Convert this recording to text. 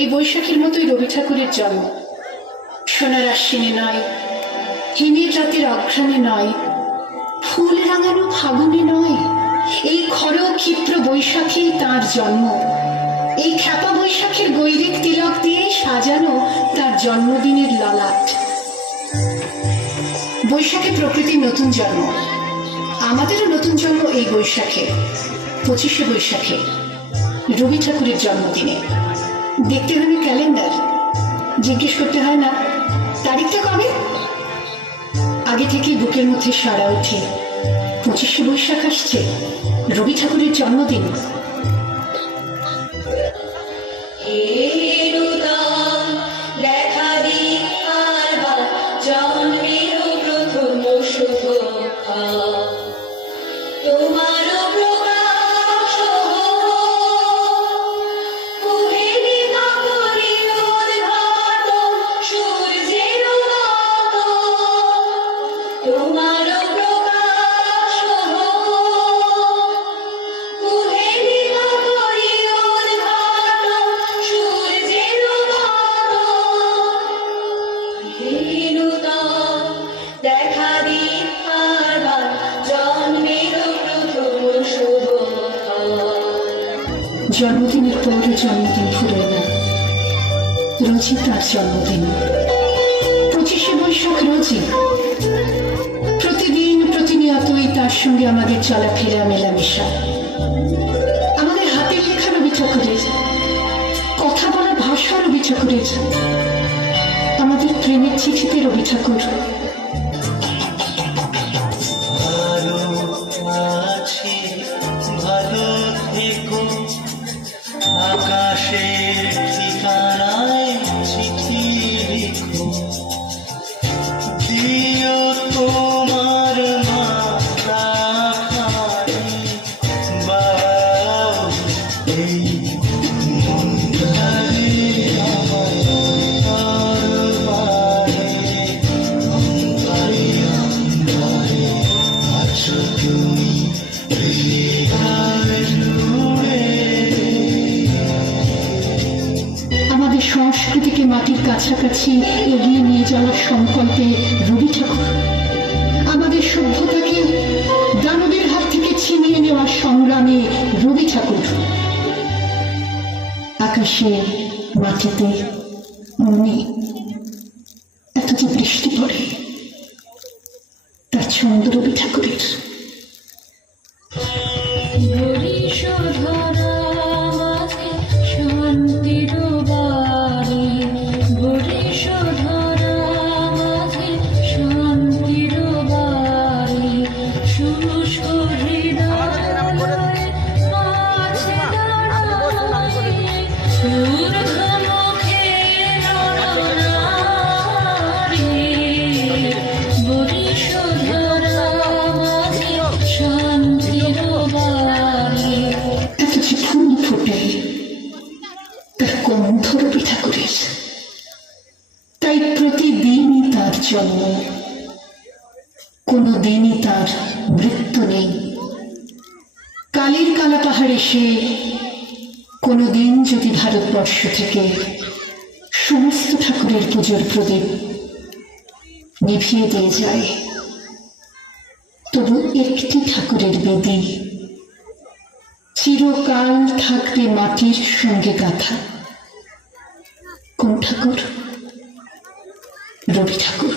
এই বৈশাখীর মতোই রবি ঠাকুরের জন্ম। সোনার আশ্বিনে নয়, হিমের রাতের অঘ্রাণে নয়, ফুল রাঙানো ফাগুনে নয়, এই খর ক্ষিপ্র বৈশাখেই তাঁর জন্ম। এই খ্যাপা বৈশাখের গৈরিক তিলক দিয়ে সাজানো তার জন্মদিনের ললাট। বৈশাখে প্রকৃতির নতুন জন্ম, আমাদেরও নতুন জন্ম এই বৈশাখে, 25শে বৈশাখে, রবি ঠাকুরের জন্মদিনে। দেখতে হবে ক্যালেন্ডার, জিজ্ঞেস করতে হয় না তারিখটা কবে। আগে থেকে বুকের মধ্যে সাড়া ওঠে, 25শে বৈশাখ আসছে, রবি ঠাকুরের জন্মদিন। জন্মদিনের পরে জন্মদিন ফুরোয় না, রোজই তার জন্মদিন। 25শে বৈশাখ রোজই, প্রতিদিন প্রতিনিয়তই তার সঙ্গে আমাদের চলাফেরা মেলামেশা। আমাদের হাতের লেখা রবি ঠাকুরের, কথা বলা ভাষা রবি ঠাকুরের, আমাদের প্রেমের চিঠিতে রবি ঠাকুর। আকাশের ঠিকানায় চিঠি লিখো, দিও তোমার মাথা বাও এই মন্দারে আছো তুমি সংস্কৃতিকে মাটির কাছাকাছি এগিয়ে নিয়ে যাওয়ার সংকল্পে রবি ঠাকুর, আমাদের সভ্যতাকে দানবের হাত থেকে ছিনিয়ে নেওয়ার সংগ্রামে রবি ঠাকুর। আকাশে মাটিতে মনে এত যে বৃষ্টি পড়ে, তার ছন্দ রবি ঠাকুরের। রবি ঠাকুরের, তাই প্রতিদিনই তার জন্ম, কোনো দিনই তার মৃত্যু নেই। কালের কালা পাহাড়ে সে কোনো দিন যদি ভারতবর্ষ থেকে সমস্ত ঠাকুরের পুজোর প্রদীপ নিভিয়ে দিয়ে যায়, তবু একটি ঠাকুরের বেদি চিরকাল থাকবে মাটির সঙ্গে গাঁথা। কোন ঠাকুর? রবি ঠাকুর।